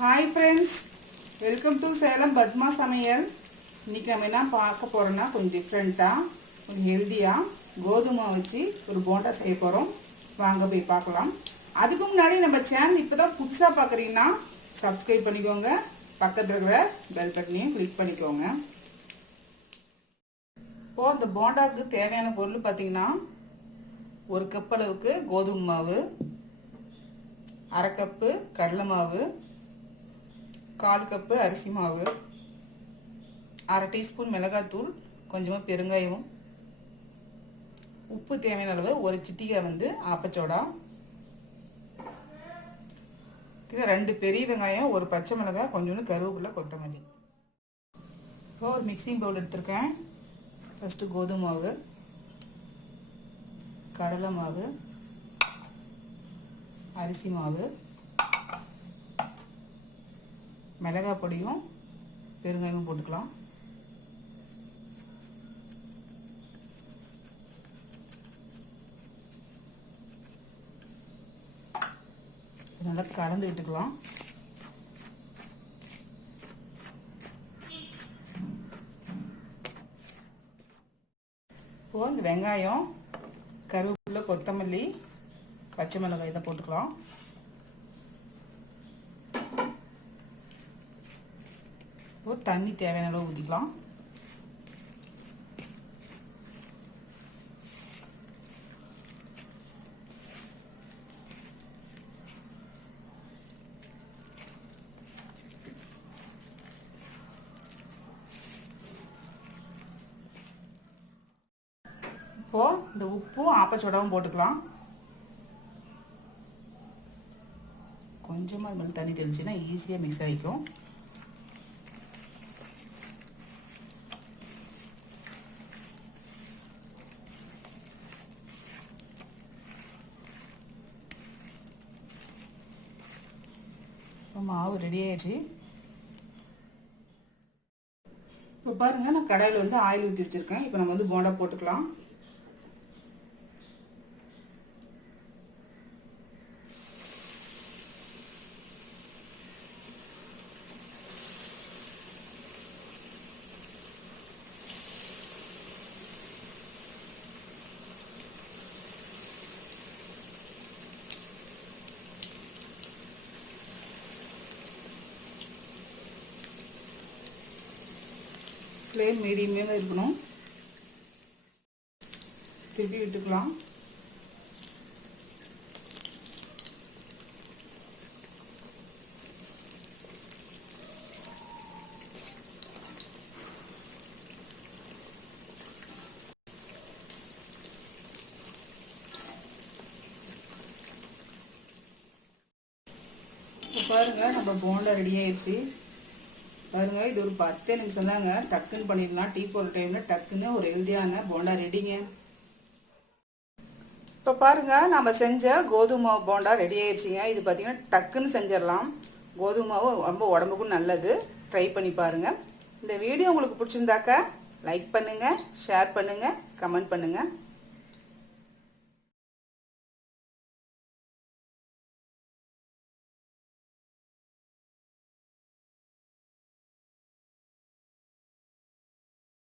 Hi friends, welcome to Salem Padma சமையல். இன்றைக்கி நம்ம என்ன பார்க்க போகிறோன்னா கொஞ்சம் டிஃப்ரெண்ட்டாக கொஞ்சம் ஹெல்த்தியாக கோதுமை வச்சு ஒரு போண்டா செய்ய போகிறோம். வாங்க போய் பார்க்கலாம். அதுக்கு முன்னாடி நம்ம சேனல் இப்போ தான் புதுசாக பார்க்குறீங்கன்னா சப்ஸ்கிரைப் பண்ணிக்கோங்க, பக்கத்தில் இருக்கிற பெல் பட்டனையும் கிளிக் பண்ணிக்கோங்க. இப்போது இந்த போண்டாவுக்கு தேவையான பொருள் பார்த்திங்கன்னா, ஒரு கப் அளவுக்கு கோதுமை மாவு, அரை கப்பு கடலை மாவு, 1/4 கப்பு அரிசி மாவு, அரை டீஸ்பூன் மிளகாத்தூள், கொஞ்சமாக பெருங்காயம், உப்பு தேவையான அளவு, ஒரு சிட்டிகை ஆப்பச்சோடா, 2 பெரிய வெங்காயம், ஒரு பச்சை மிளகாய், கொஞ்சோண்டு கருவேப்பிலை, கொத்தமல்லி. இப்போ ஒரு மிக்சிங் பவுல் எடுத்திருக்கேன். ஃபஸ்ட்டு கோதுமை மாவு, கடலை மாவு, அரிசி மாவு, மிளகாய் பொடியும் பெருங்காயமும் போட்டுக்கலாம். நல்லா கலந்து விட்டுக்கலாம். இப்போது இந்த வெங்காயம், கருவேப்பிலை, கொத்தமல்லி, பச்சை மிளகாய் இதை போட்டுக்கலாம். தண்ணி தேவையான அளவு ஊற்றிக்கலாம். இப்போ இந்த உப்பும் ஆப்பச்சோடாவும் போட்டுக்கலாம். கொஞ்சமாக அது மாதிரி தண்ணி தெளிச்சுன்னா ஈஸியாக மிக்ஸ் ஆகிக்கும். மாவு ரெடி ஆயிடுச்சு. இப்போ பாருங்கள், நான் கடாயில் ஆயில் ஊற்றி வச்சுருக்கேன். இப்போ நம்ம போண்டா போட்டுக்கலாம். ஃப்ளேம் மீடியமே இருக்கணும். திருப்பி விட்டுக்கலாம். பாருங்க, நம்ம போண்டா ரெடி ஆயிடுச்சு. பாருங்க, இது ஒரு 10 நிமிஷம் தாங்க, டக்குன்னு பண்ணிடலாம். டீ போடுற டைம்ல டக்குன்னு ஒரு ஹெல்தியான போண்டா ரெடிங்க. இப்போ பாருங்க, நம்ம செஞ்ச கோதுமை போண்டா ரெடி ஆயிடுச்சுங்க. இது பார்த்தீங்கன்னா டக்குன்னு செஞ்சிடலாம். கோதுமை மாவு ரொம்ப உடம்புக்கும் நல்லது. ட்ரை பண்ணி பாருங்க. இந்த வீடியோ உங்களுக்கு பிடிச்சிருந்தாக்க லைக் பண்ணுங்க, ஷேர் பண்ணுங்க, கமெண்ட் பண்ணுங்க.